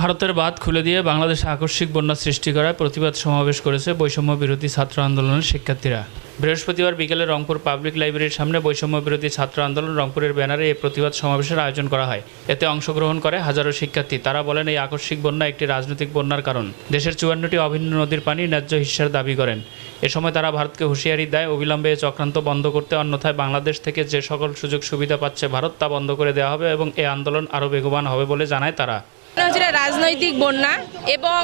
ভারতের বাঁধ খুলে দিয়ে বাংলাদেশে আকস্মিক বন্যা সৃষ্টি করায় প্রতিবাদ সমাবেশ করেছে বৈষম্য বিরোধী ছাত্র আন্দোলনের শিক্ষার্থীরা। বৃহস্পতিবার বিকেলে রংপুর পাবলিক লাইব্রেরির সামনে বৈষম্য বিরোধী ছাত্র আন্দোলন রংপুরের ব্যানারে এই প্রতিবাদ সমাবেশের আয়োজন করা হয়। এতে অংশগ্রহণ করে হাজারো শিক্ষার্থী। তারা বলেন, এই আকস্মিক বন্যা একটি রাজনৈতিক বন্যার কারণ। দেশের চুয়ান্নটি অভিন্ন নদীর পানি ন্যায্য হিস্যার দাবি করেন। এ সময় তারা ভারতকে হুঁশিয়ারি দেয়, অবিলম্বে চক্রান্ত বন্ধ করতে, অন্যথায় বাংলাদেশ থেকে যে সকল সুযোগ সুবিধা পাচ্ছে ভারত তা বন্ধ করে দেওয়া হবে এবং এ আন্দোলন আরও বেগবান হবে বলে জানায় তারা। হচ্ছে রাজনৈতিক বন্যা এবং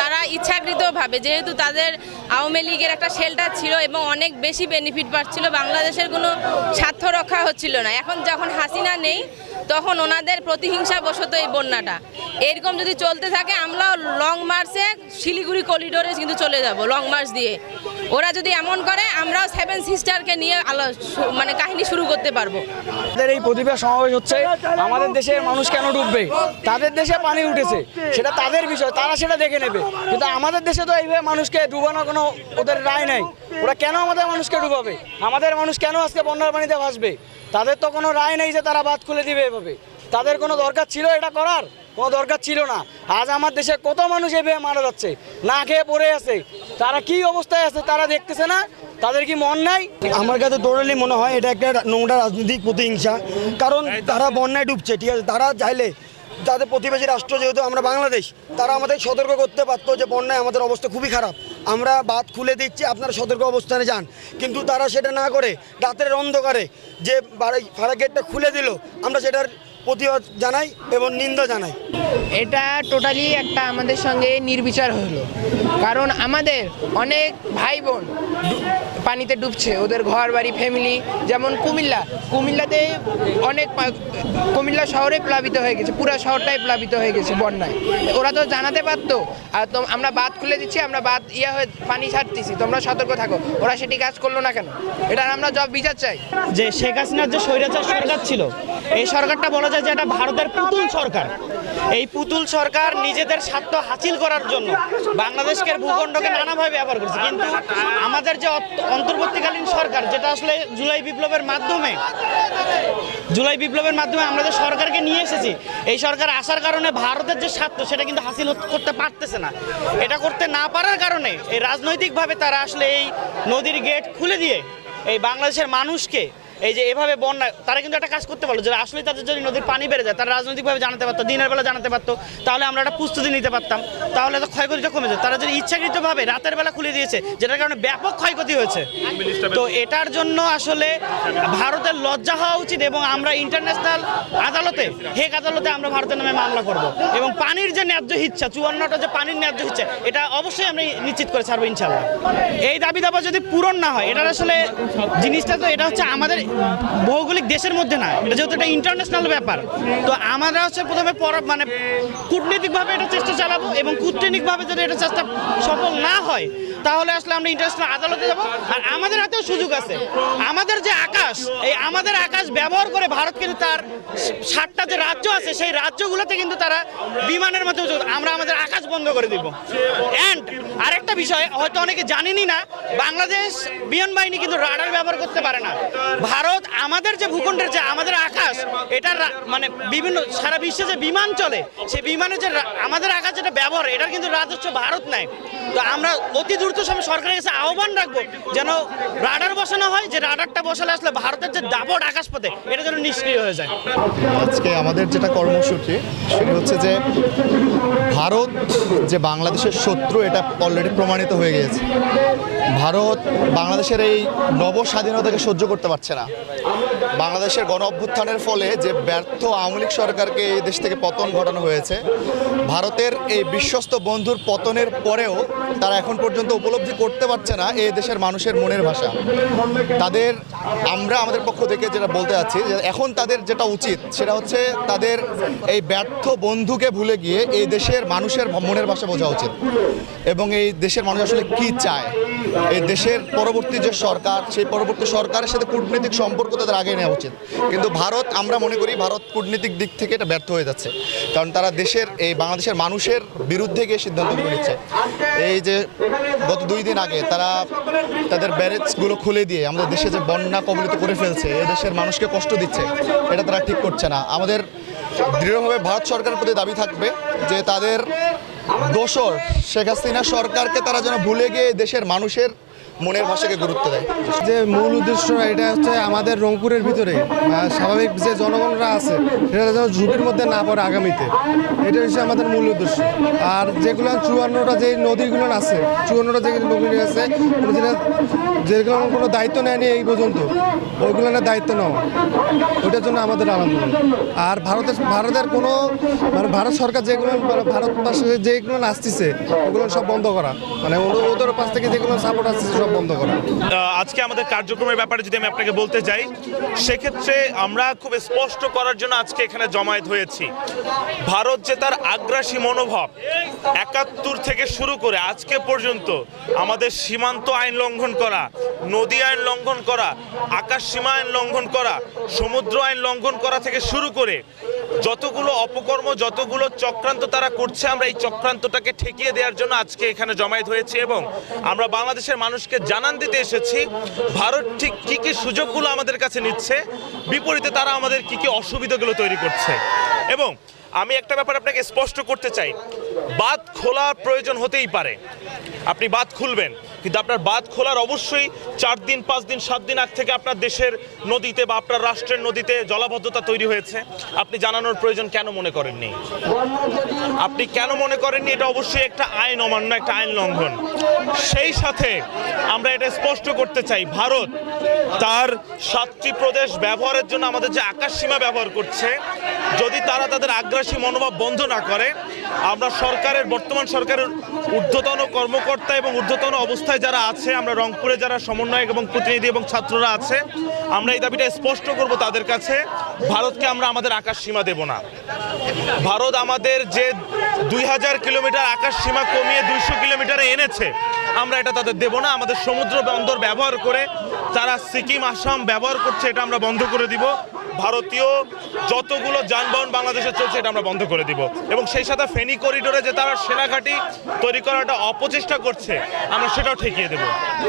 তারা ইচ্ছাকৃতভাবে, যেহেতু তাদের আওয়ামী লীগের একটা শেল্টার ছিল এবং অনেক বেশি বেনিফিট পাচ্ছিল, বাংলাদেশের কোনো স্বার্থ রক্ষা হচ্ছিল না। এখন যখন হাসিনা নেই, তখন ওনাদের প্রতিহিংসা বশত এই বন্যাটা। এরকম যদি চলতে থাকে আমরা লং মার্চে শিলিগুড়ি করিডোরে কিন্তু চলে যাব লং মার্চ দিয়ে। ওরা যদি এমন করে, আমরাও সেভেন সিস্টারকে নিয়ে আলো মানে কাহিনী শুরু করতে পারব। এই প্রতিভা সমাবেশ হচ্ছে, আমাদের দেশের মানুষ কেন ডুববে? তাদের দেশে পানি উঠেছে সেটা তাদের বিষয় তারা সেটা দেখে নেবে। কিন্তু আমাদের দেশে তো এইভাবে মানুষকে ডুবানোর কোনো ওদের রায় নাই। ওরা কেন আমাদের মানুষকে ডুবাবে? আমাদের মানুষ কেন আজকে বন্যার পানিতে ভাসবে? তাদের তো কোনো রায় নেই যে তারা বাদ খুলে দিবে এভাবে। তাদের কোনো দরকার ছিল এটা করার? কোনো দরকার ছিল না। আজ আমার দেশে কত মানুষ এভাবে মারা যাচ্ছে না খেয়ে পড়ে আছে। তারা কি অবস্থায় আছে তারা দেখতেছে না? তাদের কি মন নাই? আমার কাছে টোটালি মনে হয় এটা একটা নোংরা রাজনৈতিক প্রতিহিংসা। কারণ তারা বন্যায় ডুবছে ঠিক আছে? তারা চাইলে তাদের প্রতিবেশী রাষ্ট্র যেহেতু আমরা বাংলাদেশ, তারা আমাদের সতর্ক করতে পারতো যে বন্যায় আমাদের অবস্থা খুবই খারাপ। আমরা বাদ খুলে দিচ্ছি, আপনারা সতর্ক অবস্থানে যান। কিন্তু তারা সেটা না করে রাতের অন্ধকারে যে ফাড়া গেটটা খুলে দিল, আমরা সেটার প্রতিবাদ জানাই এবং নিন্দা জানাই। এটা টোটালি একটা আমাদের সঙ্গে নির্বিচার হলো। কারণ আমাদের অনেক ভাই বোন পানিতে ডুবছে। ওদের ঘর বাড়ি ফ্যামিলি যেমন কুমিল্লা। কুমিল্লাতে অনেক কুমিল্লা শহরে প্লাবিত হয়ে গেছে। পুরো শহরটাই প্লাবিত হয়ে গেছে বন্যায়। ওরা তো জানাতে পারতো। আর তো আমরা বাদ খুলে দিচ্ছি, আমরা বাদ ইয়া হয়ে পানি ছাড়তেছি। তোমরা সতর্ক থাকো। ওরা সেটি কাজ করল না কেন? এটা আমরা জব বিচার চাই। যে শেখ হাসিনার যে স্বৈরাচার সরকার ছিল, এই সরকারটা বলা যায় যে এটা ভারতের পুতুল সরকার। এই পুতুল সরকার নিজেদের স্বার্থ হাসিল করার জন্য বাংলাদেশকে ভূখণ্ডকে নানাভাবে ব্যবহার করেছে কিন্তু আমাদের যে অন্তর্বর্তীকালীন সরকার যেটা আসলে জুলাই বিপ্লবের মাধ্যমে জুলাই বিপ্লবের মাধ্যমে আমরা যে সরকারকে নিয়ে এসেছি এই সরকার আসার কারণে ভারতের যে স্বার্থ সেটা কিন্তু হাসিল করতে পারতেছে না। এটা করতে না পারার কারণে এই রাজনৈতিকভাবে তারা আসলে এই নদীর গেট খুলে দিয়ে এই বাংলাদেশের মানুষকে এই যে এভাবে বন্যা তারা কিন্তু একটা কাজ করতে পারল যে আসলে তাদের যদি নদীর পানি বেড়ে যায় তারা রাজনৈতিকভাবে জানাতে পারতো দিনের বেলা জানাতে পারতো তাহলে আমরা একটা প্রস্তুতি নিতে পারতাম। তাহলে তো ক্ষয়ক্ষতিটা কমে যেত। তারা যদি ইচ্ছাকৃতভাবে রাতের বেলা খুলে দিয়েছে যেটার কারণে ব্যাপক ক্ষয়ক্ষতি হয়েছে। তো এটার জন্য আসলে ভারতের লজ্জা হওয়া উচিত এবং আমরা ইন্টারন্যাশনাল আদালতে হেক আদালতে আমরা ভারতের নামে মামলা করব। এবং পানির যে ন্যায্য ইচ্ছা চুয়ান্নটা যে পানির ন্যায্য ইচ্ছা এটা অবশ্যই আমরা নিশ্চিত করে ছাড়বো ইনশাল্লাহ এই দাবি দাবা যদি পূরণ না হয় এটার আসলে জিনিসটা তো এটা হচ্ছে আমাদের ভৌগোলিক দেশের মধ্যে না, এটা যেহেতু একটা ইন্টারন্যাশনাল ব্যাপার, তো আমরা হচ্ছে প্রথমে পর- মানে কূটনৈতিকভাবে এটা চেষ্টা চালাবো এবং কূটনীতিকভাবে যদি এটা চেষ্টা সফল না হয়, তাহলে আসলে আমরা ইন্টারন্যাশনাল আদালতে যাব। আর আমাদের হাতেও সুযোগ আছে। আমাদের যে আকাশ, এই আমাদের আকাশ ব্যবহার করে ভারত কিন্তু তার সাতটা যে রাজ্য আছে, সেই রাজ্যগুলোতে কিন্তু তারা বিমানের মাধ্যমে আমরা আমাদের আকাশ বন্ধ করে দিব। অ্যান্ড আরেকটা বিষয়, হয়তো অনেকে জানেনই না, বাংলাদেশ বিমান বাহিনী কিন্তু রাডার ব্যবহার করতে পারে না। ভারত আমাদের যে ভূখণ্ডের যে আমাদের আকাশ, এটা মানে বিভিন্ন, সারা বিশ্বে যে বিমান চলে সে বিমানের যে আমাদের আকাশ যেটা ব্যবহার, এটার কিন্তু রাজস্ব ভারত নেয়। তো আমরা অতি দ্রুত সময় সরকারের কাছে আহ্বান রাখব যেন রাডার বসানো হয়, যে রাডারটা বসালে আসলে ভারতের যে দাপট আকাশপথে, এটা যেন নিষ্ক্রিয় হয়ে যায়। আজকে আমাদের যেটা কর্মসূচি, সেটা হচ্ছে যে ভারত যে বাংলাদেশের শত্রু, এটা অলরেডি প্রমাণিত হয়ে গিয়েছে। ভারত বাংলাদেশের এই নব স্বাধীনতাকে সহ্য করতে পারছে না। বাংলাদেশের গণ অভ্যুত্থানের ফলে যে ব্যর্থ আওয়ামী লীগ সরকারকে এই দেশ থেকে পতন ঘটানো হয়েছে, ভারতের এই বিশ্বস্ত বন্ধুর পতনের পরেও তারা এখন পর্যন্ত উপলব্ধি করতে পারছে না এই দেশের মানুষের মনের ভাষা। তাদের, আমরা আমাদের পক্ষ থেকে যেটা বলতে যাচ্ছি যে এখন তাদের যেটা উচিত সেটা হচ্ছে তাদের এই ব্যর্থ বন্ধুকে ভুলে গিয়ে এই দেশের মানুষের মনের ভাষা বোঝা উচিত। এবং এই দেশের মানুষ আসলে কি চায়? এই দেশের পরবর্তী যে সরকার, সেই পরবর্তী সরকারের সাথে কূটনৈতিক সম্পর্ক তাদের আগে নেওয়া উচিত। কিন্তু ভারত, আমরা মনে করি ভারত কূটনৈতিক দিক থেকে এটা ব্যর্থ হয়ে যাচ্ছে। কারণ তারা দেশের, এই বাংলাদেশের মানুষের বিরুদ্ধে গিয়ে সিদ্ধান্তগুলো নিচ্ছে এই যে গত দুই দিন আগে তারা তাদের ব্যারেজগুলো খুলে দিয়ে আমাদের দেশে যে বন্যা কবলিত করে ফেলছে, এ দেশের মানুষকে কষ্ট দিচ্ছে, এটা তারা ঠিক করছে না। আমাদের দৃঢ়ভাবে ভারত সরকারের প্রতি দাবি থাকবে যে তাদের দোসর শেখ হাসিনা সরকারকে তারা যেন ভুলে গিয়ে দেশের মানুষের মনের ভাষাকে গুরুত্ব দেয়। যে মূল উদ্দেশ্য এটা হচ্ছে আমাদের রংপুরের ভিতরে স্বাভাবিক যে জনগণরা আছে, সেটা যেন ঝুঁকির মধ্যে না পড়ে আগামীতে। এটা হচ্ছে আমাদের মূল উদ্দেশ্য। আর যেগুলো চুয়ান্নটা যে নদীগুলো আছে, চুয়ান্নটা যে নদী আছে যেগুলো কোনো দায়িত্ব নেয়নি এই পর্যন্ত, ওইগুলো দায়িত্ব নেওয়া। ওইটার জন্য আমাদের আন্দোলন। আর ভারতের ভারতের কোনো মানে ভারত সরকার যেগুলো মানে ভারত পাশে যেগুলো আসতেছে, ওগুলো সব বন্ধ করা। মানে ওদের পাশ থেকে যেগুলো সাপোর্ট আসতেছে সব বন্ধ করা। আজকে আমাদের কার্যক্রমের ব্যাপারে যদি আমি আপনাকে বলতে যাই, সেক্ষেত্রে আমরা খুব স্পষ্ট করার জন্য আজকে এখানে জমায়েত হয়েছি। ভারত যে তার আগ্রাসী মনোভাব একাত্তর থেকে শুরু করে আজকে পর্যন্ত আমাদের সীমান্ত আইন লঙ্ঘন করা, নদী আইন লঙ্ঘন করা, আকাশ সীমা আইন লঙ্ঘন করা, সমুদ্র আইন লঙ্ঘন করা থেকে শুরু করে যতগুলো অপকর্ম, যতগুলো চক্রান্ত তারা করছে, আমরা এই চক্রান্তটাকে ঠেকিয়ে দেওয়ার জন্য আজকে এখানে জমায়েত হয়েছে এবং আমরা বাংলাদেশের মানুষকে জানান দিতে এসেছি, ভারত ঠিক কী কী সুযোগগুলো আমাদের কাছে নিচ্ছে, বিপরীতে তারা আমাদের কী কী অসুবিধাগুলো তৈরি করছে। এবং আমি একটা ব্যাপার আপনাকে স্পষ্ট করতে চাই। বাদ খোলার প্রয়োজন হতেই পারে। আপনি বাদ খুলবেন, কিন্তু আপনার বাদ খোলার অবশ্যই চার দিন, পাঁচ দিন, সাত দিন আগ থেকে আপনার দেশের নদীতে বা আপনার রাষ্ট্রের নদীতে জলাবদ্ধতা তৈরি হয়েছে। আপনি জানানোর প্রয়োজন কেন মনে করেননি? আপনি কেন মনে করেননি? এটা অবশ্যই একটা আইন অমান্য, একটা আইন লঙ্ঘন। সেই সাথে আমরা এটা স্পষ্ট করতে চাই। ভারত তার সাতটি প্রদেশ ব্যবহারের জন্য আমাদের যে আকাশ সীমা ব্যবহার করছে, যদি তারা তাদের আগ্রাসী মনোভাব বন্ধ না করে, আমরা সরকারের, বর্তমান সরকারের ঊর্ধ্বতন কর্মকর্তা এবং ঊর্ধ্বতন অবস্থায় যারা আছে, আমরা রংপুরে যারা সমন্বয়ক এবং প্রতিনিধি এবং ছাত্ররা আছে, আমরা এই দাবিটা স্পষ্ট করব তাদের কাছে, ভারতকে আমরা আমাদের আকাশ সীমা দেব না। ভারত আমাদের যে দুই হাজার কিলোমিটার আকাশ সীমা কমিয়ে দুইশো কিলোমিটারে এনেছে, আমরা এটা তাদের দেব না। আমাদের সমুদ্র বন্দর ব্যবহার করে তারা সিকিম, আসাম ব্যবহার করছে, এটা আমরা বন্ধ করে দিব। ভারতীয় যতগুলো যানবাহন বাংলাদেশে চলছে এটা আমরা বন্ধ করে দিব। এবং সেই সাথে ফেনি করিডোরে যে তারা সেনাঘাটি তৈরি করাটা অপচেষ্টা করছে, আমরা সেটাও ঠেকিয়ে দেব।